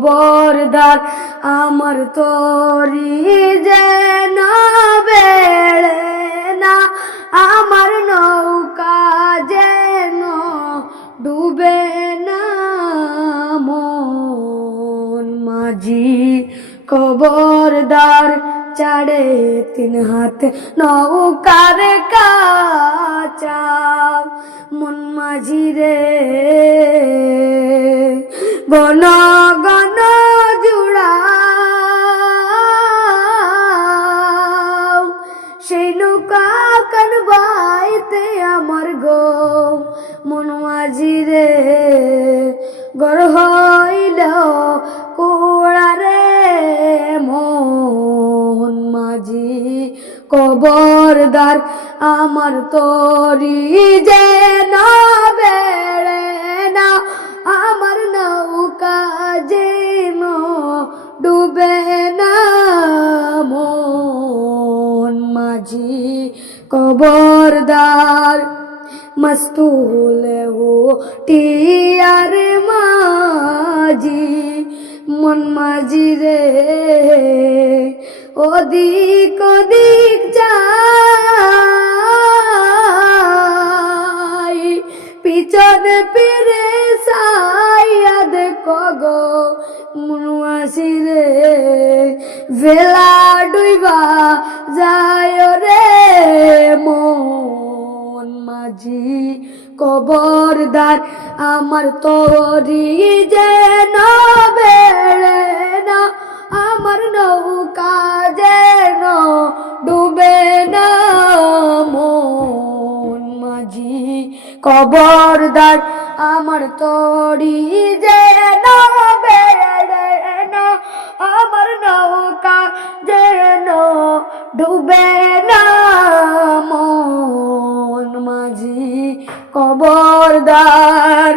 কবরদার আমার তরি যেন বেড়ে না, আমার নৌকা যেন ডুবে না। মন মাঝি কবরদার 3.5 হাত নৌকার কাছা। মন মাঝি রে গণ গণ জুড়াও, সেই নৌকা কান বাইতে আমার গো। মন মাঝি রে গড় হইল কোড়া রে। মন মাঝি কবরদার আমার তরি যেন বেড়ে না, আমার নৌকা যেন ডুবে না। মন মাঝি কবরদার মস্তুল হো টিয়ার মাঝি। মন মাঝি রে ওদিক ওদিক যাই, পিছন ফিরে সাইয়া দেখো গো। মন মাঝি রে ভেলা ডুইবা যায় রে। মন মাঝি কবরদার আমার তরি যেন বেড়ে না, আমার নৌকা যেন ডুবে না। মন মাঝি কবরদার আমার তরি যেন বেড়ে না, আমার নৌকা যেন ডুবে না। মন মাঝি কবরদার।